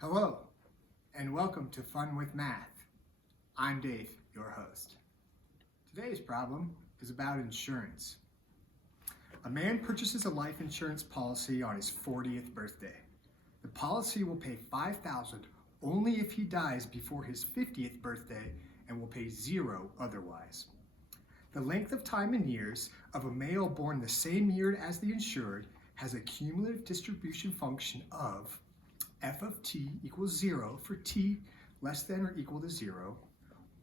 Hello, and welcome to Fun with Math. I'm Dave, your host. Today's problem is about insurance. A man purchases a life insurance policy on his 40th birthday. The policy will pay $5,000 only if he dies before his 50th birthday and will pay $0 otherwise. The length of time in years of a male born the same year as the insured has a cumulative distribution function of f of t equals 0 for t less than or equal to 0,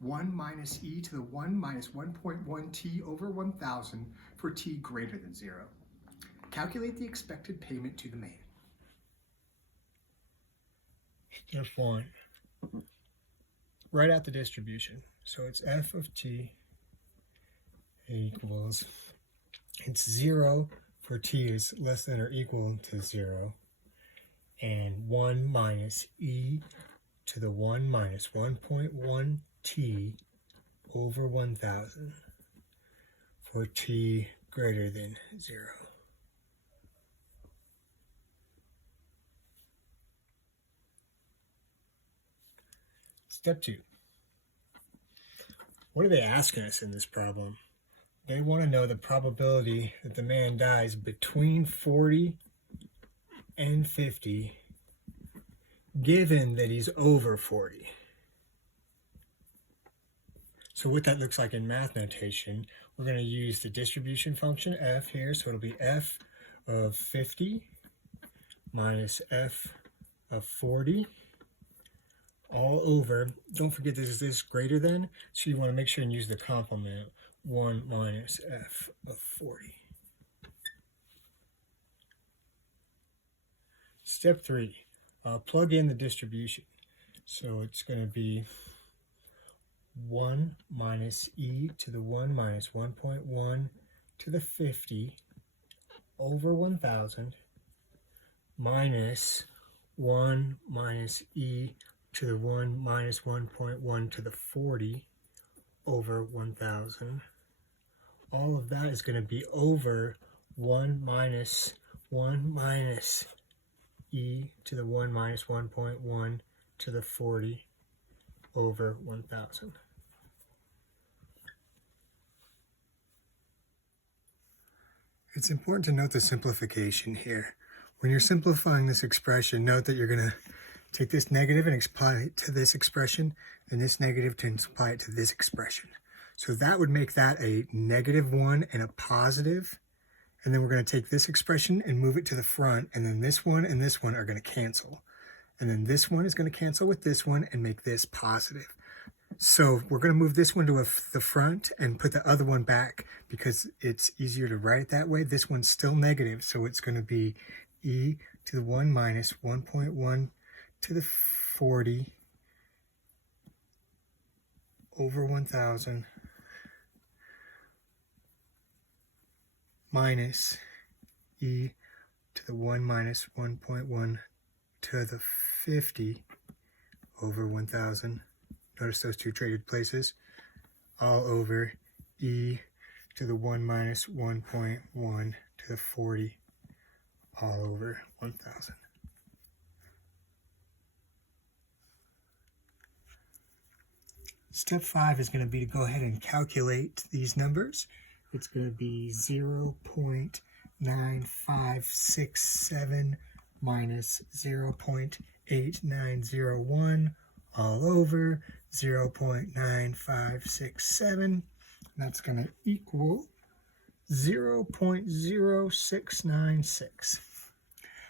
1 minus e to the 1 minus 1.1 t over 1,000 for t greater than 0. Calculate the expected payment to the man. Step 1. Write out the distribution. So it's f of t equals, it's 0 for t is less than or equal to 0, and 1 minus e to the 1 minus 1.1 t over 1,000 for t greater than 0. Step 2. What are they asking us in this problem? They want to know the probability that the man dies between 40 and 50, given that he's over 40. So what that looks like in math notation, we're going to use the distribution function f here, so it'll be f of 50 minus f of 40 all over, don't forget this is this greater than, so you want to make sure and use the complement, 1 minus f of 40. Step 3, plug in the distribution. So it's going to be 1 minus e to the 1 minus 1.1 to the 50 over 1,000 minus 1 minus e to the 1 minus 1.1 to the 40 over 1,000. All of that is going to be over 1 minus e to the 1 minus 1.1 to the 40 over 1,000. It's important to note the simplification here. When you're simplifying this expression, note that you're going to take this negative and apply it to this expression, and this negative to apply it to this expression. So that would make that a -1 and a positive. And then we're going to take this expression and move it to the front, and then this one and this one are going to cancel. And then this one is going to cancel with this one and make this positive. So we're going to move this one to the front and put the other one back because it's easier to write it that way. This one's still negative, so it's going to be e to the 1 minus 1.1 to the 40 over 1,000 minus e to the 1 minus 1.1 to the 50 over 1,000. Notice those two traded places. All over e to the 1 minus 1.1 to the 40 all over 1,000. Step 5 is going to be to go ahead and calculate these numbers. It's going to be 0.9567 minus 0.8901 all over 0.9567. That's going to equal 0.0696.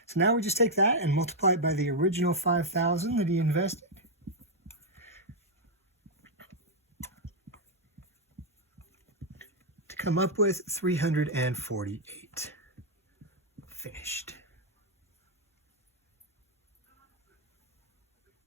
So now we just take that and multiply it by the original 5,000 that he invested. Come up with 348. Finished.